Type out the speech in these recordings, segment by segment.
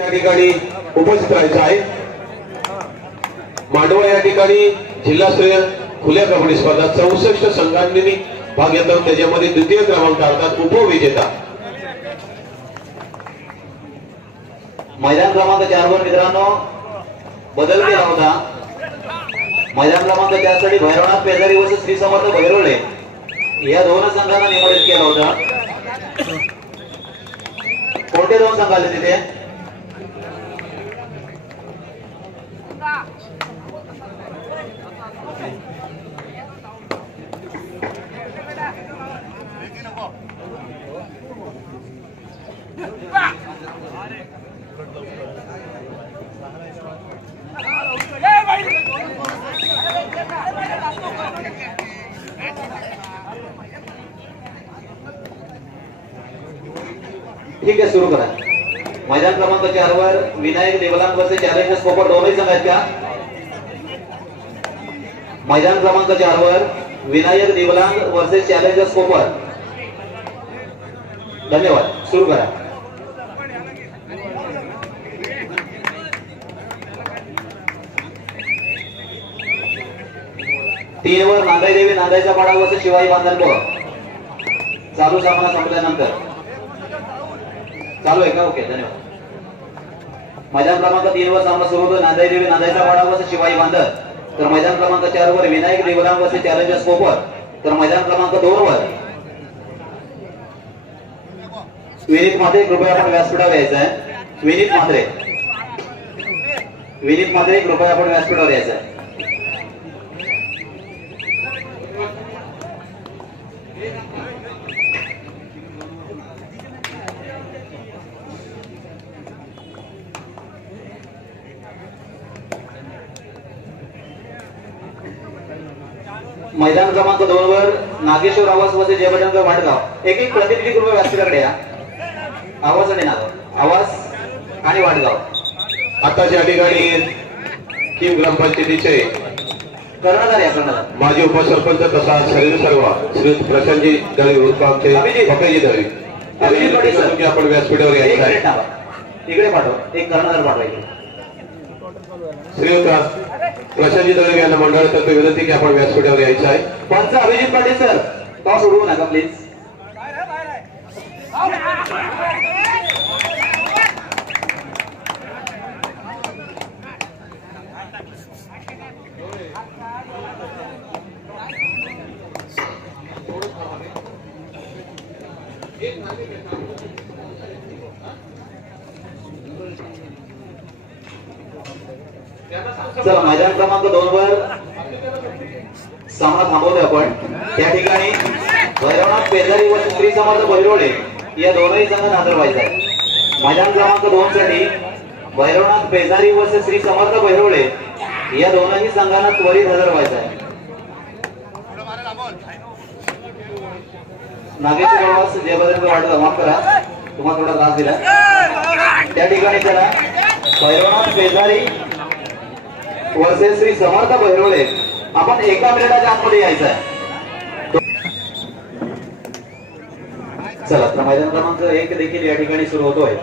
या ठिकाणी उपस्थित राहायचं आहे। मांडवा या ठिकाणी जिल्हास्तरीय खुल्या कबड्डी स्पर्धा 64 संघांनी भाग घेतला, त्याच्यामध्ये द्वितीय क्रमांक अर्थात उपविजेता मैदान क्रमांक 4 वर मित्रांनो बदल केला होता। मैदान क्रमांक 4 साठी भैरवनाथ पेजारी व श्री समर्थ भैरवळे या दोन संघांना निमंत्रित केला होता। कोणते दोन संघ आले तिथे? ठीक आहे, सुरू करा। मैदान क्रमांक 4 वर विनायक देवलांग वर्सेस चॅलेंजर्स कोपर दोन्ही संघ आहेत का? मैदान क्रमांक 4 वर विनायक देवलांग वर्सेस चॅलेंजर्स कोपर। धन्यवाद, सुरू करा। तीन वर नांदाई देवी नांदाईचा पाडा वर्सेस शिवाई बांधणपूर। चालू सामना संपल्यानंतर चालू आहे का? ओके, धन्यवाद। मैदान क्रमांक 3 वर सामना सुरू होतो। नांदाई देवी नांदाईचा पाडा वर्सेस शिवाई बांधण। तर मैदान क्रमांक 4 वर विनायक देवलांग वर्सेस चॅलेंजर्स कोपर। तर मैदान क्रमांक 2 वर विनीत म्हात्रे, कृपया आपण व्यासपीठावर यायचं आहे। विनीत म्हात्रे कृपया आपण व्यासपीठावर यायचं आहे। मैदान क्रमांक 2 वर नागेश्वर आवाज व जयबजरंग वाडगाव। एक प्रतिनिधी कृपया व्यासपीठाकडे या। आवाज आणि नाव, आवाज आणि वाडगाव। आता या ठिकाणी किम ग्रामपंचायतीचे कर्णधार या कर्णधार माजी उपसरपंच तथा शरीर सर्व श्री प्रशांतजी दळवी उर्फ आमचे पपेजी दळवी यांनी आपण व्यासपीठावर यायचं आहे। इकडे पाठव, एक कर्णधार पाठवायचे। श्रीयुत प्रशांतजी दळवी यांना मंडळातर्फे विनंती की आपण व्यासपीठावर यायचं आहे। पंच अभिजित पाटील सर, तो सोडवू नका प्लीज। चला, मैदान क्रमांक 2 वर सामना थांबवतोय आपण। त्या ठिकाणी भैरवनाथ पेजारी व श्री समर्थ भैरवळे या दोनही संघांना हजर व्हायचं आहे। मैदान क्रमांक 2 साठी भैरवनाथ पेजारी व श्री समर्थ भैरवळे या दोनही संघांना त्वरित हजर व्हायचं आहे। नागेश्वर आवाज जयबजरंग वाडगाव, माफ करा तुम्हाला थोडा त्रास दिला। त्या ठिकाणी चला, भैरवनाथ पेजारी वर्सेस श्री समर्थ भैरवळे आपण एका मिनिटाच्या आतमध्ये यायचं आहे। चला, तर मैदान क्रमांक 1 देखील या ठिकाणी सुरू होतोय।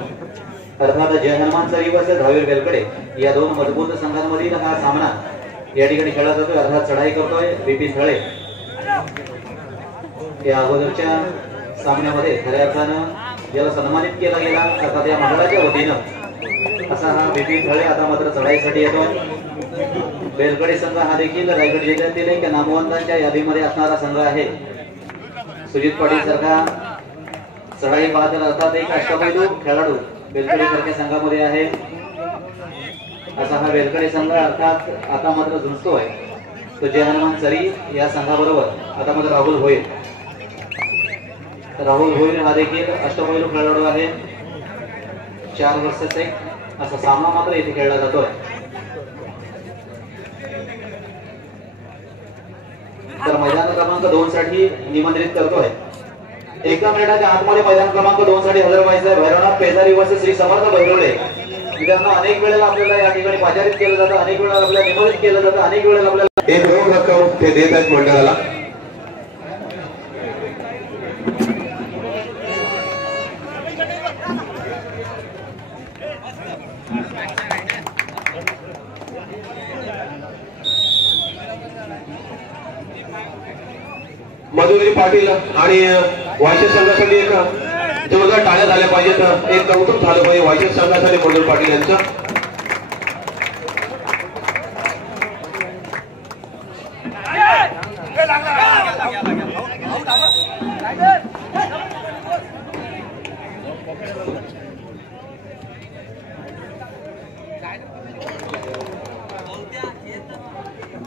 अर्थात जय हनुमान सरी वर्सेस धावीर बेलकडे या दोन मजबूत संघांमधील हा सामना या ठिकाणी खेळला जातोय। अर्थात चढाई करतोय बीपी थळे। या अगोदरच्या सामन्यामध्ये खऱ्या अर्थानं ज्याला सन्मानित केला गेला अर्थात या मंडळाच्या वतीनं असा हा बीपी थळे आता मात्र चढाईसाठी येतोय। बेलकडे संघ हा देखील रायगड जिल्ह्यातील एक नामवंतांच्या यादीमध्ये असणारा संघ आहे। सुजित पाटील सारखा चढाई पाहत अर्थात एक अष्टपैलू खेळाडू बेलकडे सारख्या संघामध्ये आहे। असा हा बेलकडे संघ अर्थात आता मात्र झुंजतोय तो जय हनुमान सरी या संघाबरोबर। आता मात्र राहुल भोईर हा देखील अष्टपैलू खेळाडू आहे। 4 वर्षाचा एक असा सामना मात्र इथे खेळला जातोय। तर मैदान क्रमांक 2 साठी निमंत्रित करतोय। एका मिनिटाच्या आतमध्ये मैदान क्रमांक 2 साठी हजर व्हायचं आहे। भैरवनाथ पेजारी वर्सेस श्री समर्थ भैरवळे। मित्रांनो, अनेक वेळेला आपल्याला या ठिकाणी पाचारित केलं जातं, अनेक वेळेला आपल्याला निमंत्रित केलं जातं, अनेक वेळेला आपल्याला एक रोख रक्कम ते देत आहेत मंडळाला। मधुगिरी पाटील आणि वायशे संघासाठी एक जोरदार टाळ्या झाल्या पाहिजेत. एक कौतुक झालं पाहिजे वायशे संघासाठी मधुगिरी पाटील यांचं.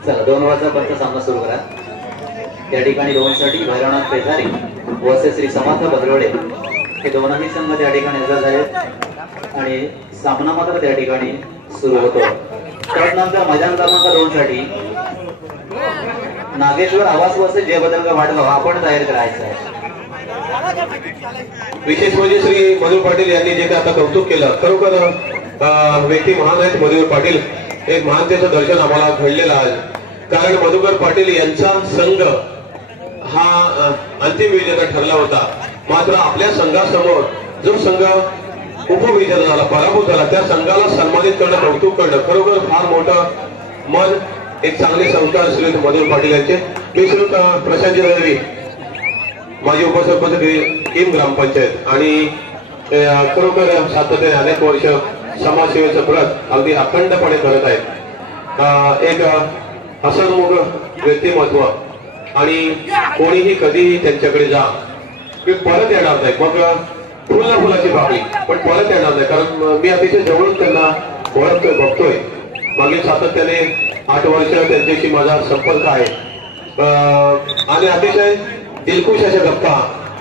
चला 2 वाजेपर्यंत सामना सुरू करा. त्या ठिकाणी 2 साठी भैरवनाथ पेजारी वर्सेस श्री समर्थ बदलवडे हे दोनही संघ त्या ठिकाणी हजर झालेत आणि सामना मात्र त्या ठिकाणी सुरू होतो. त्यानंतर मैदान क्रमांक 2 साठी नागेश्वर आवास वर्सेस जय बदलगा वाडगाव आपण तयार करायचं आहे. विशेष म्हणजे श्री मधुर पाटील यांनी जे काही आता कौतुक केलं, खरोखर व्यक्ती महान आहेत मधुकर पाटील. एक महानतेचं दर्शन आम्हाला घडलेलं आहे. कारण मधुकर पाटील यांचा संघ हा अंतिम विजेता ठरला होता. मात्र आपल्या संघासमोर जो संघ उपविजेता झाला, पराभूत झाला, त्या संघाला सन्मानित करणं, कौतुक करणं खरोखर फार मोठं मन, एक चांगले संस्कार श्री मधुकर पाटील यांचे. मी श्रीयुत प्रशांतजी दळवी माजी उपसरपंच कीम ग्रामपंचायत आणि खरोखर सातत्याने अनेक वर्ष समाजसेवेचं व्रत अगदी अखंडपणे करत आहेत. एक हसनमुख व्यक्तिमत्व आणि कोणीही कधीही त्यांच्याकडे जा की परत येणार नाही. मग फुल फुलाची पाकळी पण परत येणार नाही. कारण मी अतिशय जवळून त्यांना ओळखतोय, बघतोय. मागील सातत्याने 8 वर्ष त्यांच्याशी माझा संपर्क आहे आणि अतिशय दिलखुश अशा गप्पा.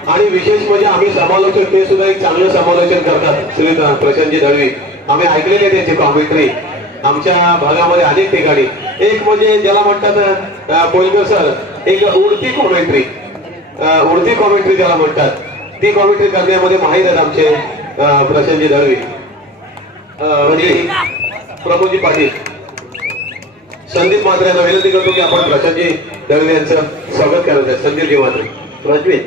आणि विशेष म्हणजे आम्ही समालोचक ते सुद्धा एक चांगलं समालोचन करतात श्री प्रशांतजी दळवी. आम्ही ऐकलेले त्यांची कॉमेंट्री आमच्या भागामध्ये अनेक ठिकाणी. एक म्हणजे ज्याला म्हणतात कोलकर सर, एक उडती कॉमेंट्री ज्याला म्हणतात, ती कॉमेंट्री करण्यामध्ये माहीर आहेत आमचे प्रशांतजी दळवी. प्रमोदजी पाटील, संदीप मात्रे यांना विनंती करतो की आपण प्रशांतजी दळवी यांचं स्वागत करायचं आहे. संदीपजी मात्रे, प्रज्वलित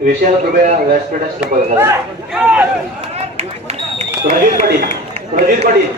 विशाल कृपया व्यासपीठात संपर्क करा. प्रजित पाटील एक मिनिट.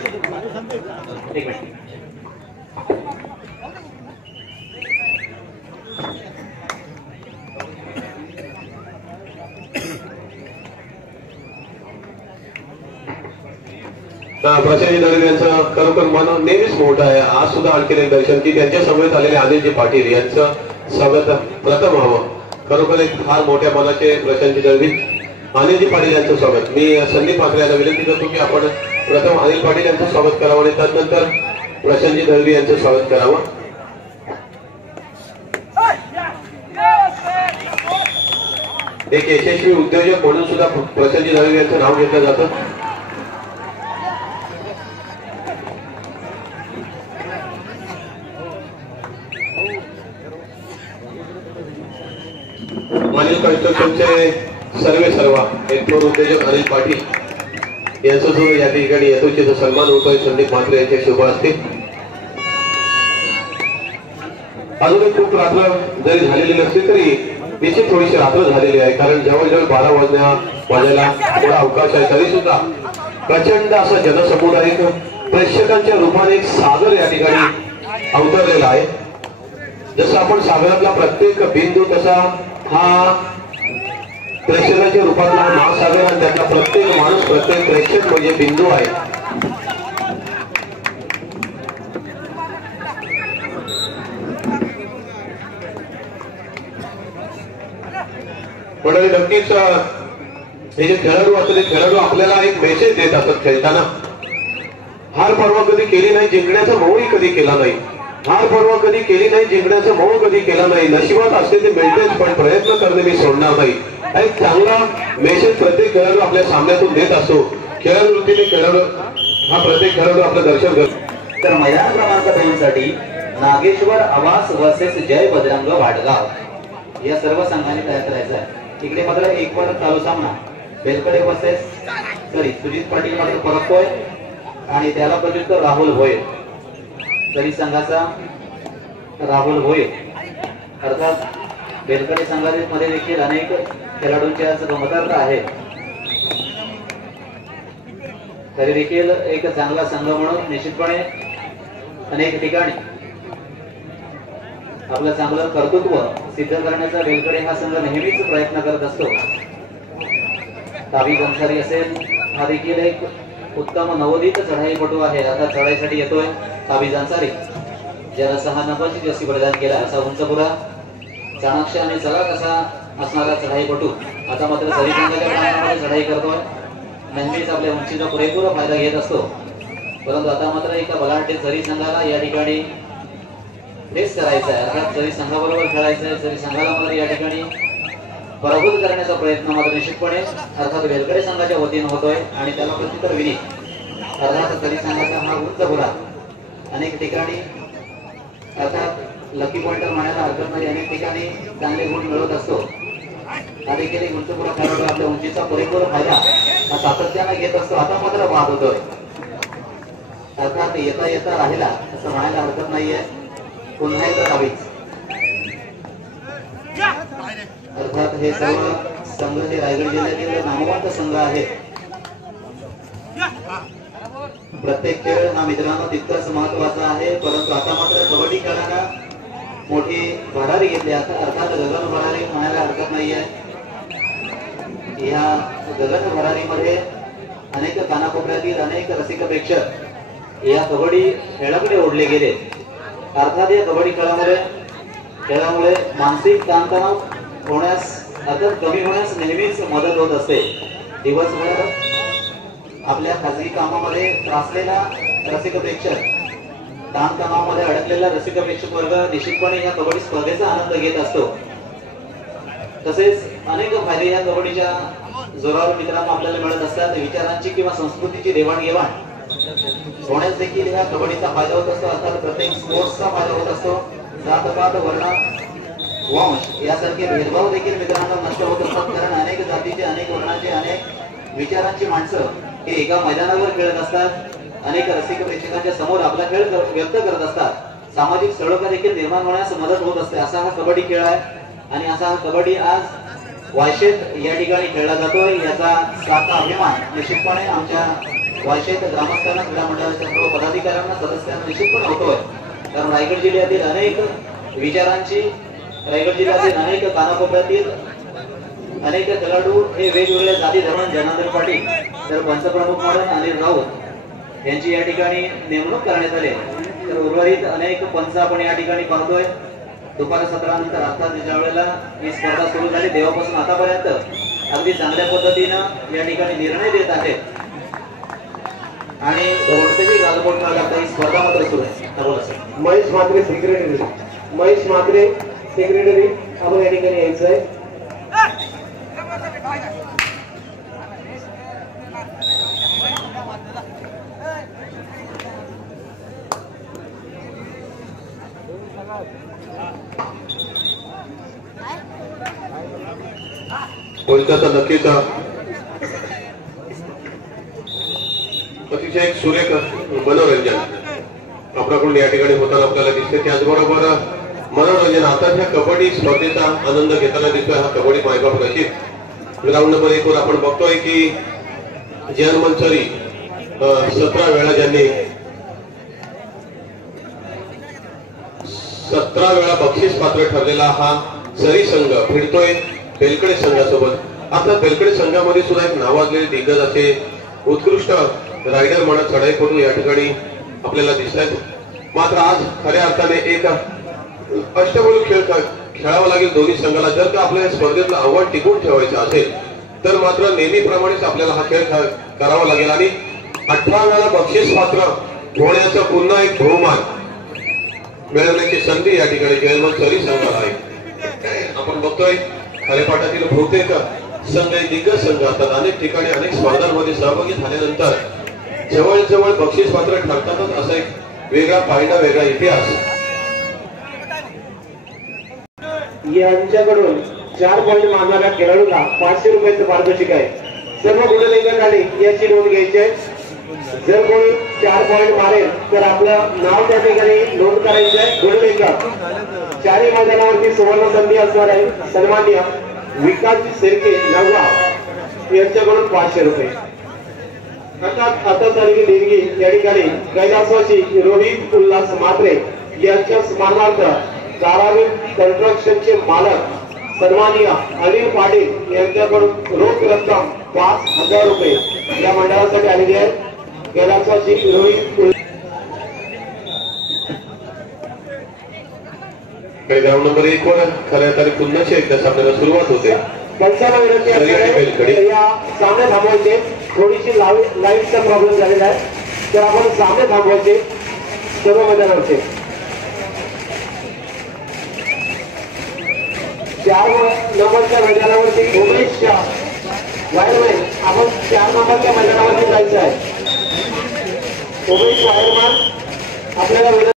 प्रशांतजी दळवी यांचं खरोखर मन नेहमीच मोठं आहे. आज सुद्धा आणखी एक दर्शन की त्यांच्या समवेत आलेले अनिलजी पाटील यांचं स्वागत प्रथम व्हावं. खरोखर एक फार मोठ्या मनाचे प्रशांतजी दळवी, अनिलजी पाटील यांचं स्वागत. मी संदीप मात्रे यांना विनंती करतो की आपण प्रथम अनिल पाटील यांचं स्वागत करावं आणि त्यानंतर प्रशांतजी दळवी यांचं स्वागत करावं. एक यशस्वी उद्योजक म्हणून सुद्धा प्रशांतजी दळवी यांचं नाव घेतलं जातं. मानिल कन्स्ट्रक्शनचे सर्वा एक थोर उद्योजक अनिल पाटील यांचा जो या ठिकाणी यथोचित सन्मान होतोय संदीप मात्रे यांच्या शुभ असते. अजूनही खूप रात्र जरी झालेली नसली तरी निश्चित थोडीशी रात्र झालेली आहे. कारण जवळजवळ 12 वाजायला थोडा अवकाश आहे. तरी सुद्धा प्रचंड असा जनसमुदाय प्रेक्षकांच्या रूपाने एक सागर या ठिकाणी अवतरलेला आहे. जसं आपण सागरातला प्रत्येक बिंदू तसा हा प्रेक्षकांच्या रूपातला महासागर आणि त्यातला प्रत्येक माणूस, प्रत्येक प्रेक्षक म्हणजे बिंदू आहे. पण नक्कीच हे जे खेळाडू असतात ते खेळाडू आपल्याला एक मेसेज देत असतात खेळताना. हार परवा कधी केली नाही, जिंकण्याचा मोहही कधी केला नाही. हार परवा कधी केली नाही, जिंकण्याचा मोह कधी केला नाही. नशिबात असते ते मिळतेच, पण प्रयत्न करणे मी सोडणार नाही. एक चांगला मेसेज प्रत्येक खेळाडू आपल्या सामन्यातून देत असतो. खेळवृत्तीने खेळाडू हा प्रत्येक खेळाडू आपलं दर्शन करतो. तर मैदान क्रमांक 2 साठी नागेश्वर आवास वर्सेस जय बजरंग वाडगाव या सर्व संघांनी तयार करायचं आहे. इकडे मात्र एक वर चालू सामना बेलकडे वर्सेस सुजित पाटील मात्र परततोय आणि त्याला प्रत्युत्तर राहुल भोये. तरी संघाचा राहुल भोये अर्थात बेलकडे संघामध्ये देखील अनेक खेळाडूंचे आज गमतार्थ आहे. तरी देखील एक चांगला संघ म्हणून निश्चितपणे अनेक ठिकाणी आपलं चांगलं कर्तृत्व सिद्ध करण्याचा वेलकडे हा संघ नेहमीच प्रयत्न करत असतो. ताबीज अन्सारी असेल, हा देखील एक उत्तम नवोदित चढाईपटू आहे. आता चढाईसाठी येतोय ताबीज अन्सारी, ज्याला 6 नंबरची जर्सी प्रदान केला. असा उंचपुरा चाणाक्ष आणि चलाक असा असणारा चढाईपटू आता मात्र सरी संघाच्या प्रांगणामध्ये चढाई करतोय. नेहमीच आपल्या उंचीचा पुरेपूर फायदा घेत असतो, परंतु आता मात्र एका बलाढ्य सरी संघाला या ठिकाणी फेस करायचा आहे. अर्थात सरी संघाबरोबर खेळायचं आहे. सरी संघाला मात्र या ठिकाणी पराभूत करण्याचा प्रयत्न मात्र निश्चितपणे अर्थात वेलकडे संघाच्या वतीनं होतोय आणि त्याला प्रत्युत्तर विनीत अर्थात सरी संघाचा हा उंचपुरा अनेक ठिकाणी अर्थात लकी पॉइंटर म्हणायला हरकत नाही, अनेक ठिकाणी चांगले गुण मिळवत असतो. हा देखील एक उंचपुरा खेळाडू आपल्या उंचीचा पुरेपूर फायदा हा सातत्याने घेत असतो. आता मात्र वाद होतोय, अर्थात येता येता राहिला असं म्हणायला हरकत नाहीये. पुन्हा एकदा हवीच अर्थात हे सर्व संघ हे रायगड जिल्ह्यातील नामवंत संघ आहे. प्रत्येक खेळ हा मित्रांनो तितकाच महत्वाचा आहे, परंतु आता मात्र कबड्डी खेळाला मोठी भरारी घेतली. आता अर्थात गगन भरारी म्हणायला हरकत नाहीये. या गगन भरारीमध्ये अनेक कानाकोपऱ्यातील अनेक रसिक प्रेक्षक या कबड्डी खेळाकडे ओढले गेले. अर्थात या कबड्डी खेळामुळे मानसिक ताणतणाव होण्यास अर्थात कमी होण्यास नेहमीच मदत होत असते. दिवसभर आपल्या खाजगी कामामध्ये त्रासलेला रसिक प्रेक्षक, ताणतणावामध्ये अडकलेला रसिक प्रेक्षक वर्ग निश्चितपणे या कबड्डी स्पर्धेचा आनंद घेत असतो. तसेच अनेक फायदे या कबड्डीच्या जोरावर मित्रांनो आपल्याला मिळत असतात. विचारांची किंवा संस्कृतीची देवाणघेवाण होण्यास देखील या कबड्डीचा फायदा होत असतो. अर्थात प्रत्येक स्पोर्ट्सचा फायदा होत असतो. जातपात, वर्ण, वंश यासारखे भेदभाव देखील मित्रांनो नष्ट होत असतात, कारण अनेक जातीचे, अनेक वर्णाचे, अनेक विचारांची माणसं हे एका मैदानावर खेळत असतात. अनेक रसिक प्रेक्षकांच्या समोर आपला खेळ व्यक्त करत असतात. सामाजिक सलोखा देखील निर्माण होण्यास मदत होत असते. असा हा कबड्डी खेळ आहे आणि असा हा कबड्डी आज वायशेत या ठिकाणी खेळला जातोय. याचा सार्थ अभिमान निश्चितपणे आमच्या वायशेत ग्रामस्थांना, क्रीडा मंडळाच्या सर्व पदाधिकाऱ्यांना, सदस्यांना निश्चितपणे होतोय. कारण रायगड जिल्ह्यातील अनेक विचारांची, रायगड जिल्ह्यातील अनेक कानाकोपऱ्यातील अनेक खेळाडू हे वेगवेगळ्या जाती धर्म, जनार्दन पाटील तर पंचप्रमुख म्हणून अनिल राऊत यांची या ठिकाणी नेमणूक करण्यात आली. तर उर्वरित अनेक पंच आपण या ठिकाणी पाहतोय. दुपार 17 नंतर अर्थात ज्या वेळेला ही स्पर्धा सुरू झाली तेव्हापासून आतापर्यंत अगदी चांगल्या पद्धतीनं या ठिकाणी निर्णय देत आहेत आणि कोणतेही गालबोट न लागता ही स्पर्धा मात्र सुरू आहे. महेश म्हात्रे सेक्रेटरी आपण या ठिकाणी यायचं आहे. कोलकाता नक्कीच अतिशय एक सुरेख मनोरंजन आपल्याकडून या ठिकाणी होताना आपल्याला दिसते. त्याचबरोबर मनोरंजन आता ह्या कबड्डी स्पर्धेचा आनंद घेताना दिसतोय हा कबड्डी मायबाप रशीद. ग्राउंड नंबर 1 वर आपण बघतोय की जयन मंचरी 17 वेळा, ज्यांनी 17 वेळा बक्षीस पात्र ठरलेला हा सरी संघ भिडतोय बेलकडे संघासोबत. आता बेलकडे संघामध्ये सुद्धा एक नावाजलेले दिग्गज असे उत्कृष्ट रायडर म्हणत चढाईपटू या ठिकाणी आपल्याला दिसत आहेत. मात्र आज खऱ्या अर्थाने एक अष्टबळी खेळ खेळावा लागेल दोन्ही संघाला. जर का आपल्या स्पर्धेतलं आव्हान टिकून ठेवायचं असेल तर मात्र नेहमीप्रमाणेच आपल्याला हा खेळ करावा लागेल आणि 18 वेळा बक्षीस पात्र होण्याचा पुन्हा एक बहुमान मिळवण्याची संधी या ठिकाणी जयमल सरी संघाला आहे. आपण बघतोय खारेपाटातील बहुतेक संघ दिग्गज संघ असतात. अनेक ठिकाणी अनेक स्पर्धांमध्ये सहभागी झाल्यानंतर जवळजवळ बक्षीस पात्र ठरतातच असा एक वेगळा पायंडा, वेगळा इतिहास. यांच्याकडून 4 पॉईंट मारणाऱ्या खेळाडूला 500 रुपयाचं पारितोषिक आहे. सर्व गुणलेखकांनी याची नोंद घ्यायची आहे. जर कोणी 4 पॉईंट मारेल तर आपलं नाव त्या ठिकाणी नोंद करायचं आहे. गुणलेखक 4ही मैदानावरती सुवर्ण संधी असणार आहे. सन्माननीय विकास शेळके नववा यांच्याकडून 500 रुपये. आता तालुकी देणगी या ठिकाणी कैलासवासी रोहित उल्हास म्हात्रे यांच्या स्मरणार्थ धारावी कन्स्ट्रक्शनचे मालक सन्माननीय अनिल पाटील यांच्याकडून रोख रक्कम 5,000 रुपये या मंडळासाठी आलेली आहे. कैलासवासी रोहित ग्राउंड नंबर 1 वर खऱ्या तारीख पुन्हा एकदा सामन्याला सुरुवात होते. पंचाला विनंती आहे या सामने थांबवायचे. थोडीशी लाईटचा प्रॉब्लेम झालेला आहे तर आपण सामने थांबवायचे सर्व मैदानावरचे. 4 नंबरच्या मैदानावरती उमेश वायरमॅन आपण 4 नंबरच्या मैदानावरती जायचं आहे. उमेश वायरमॅन आपल्याला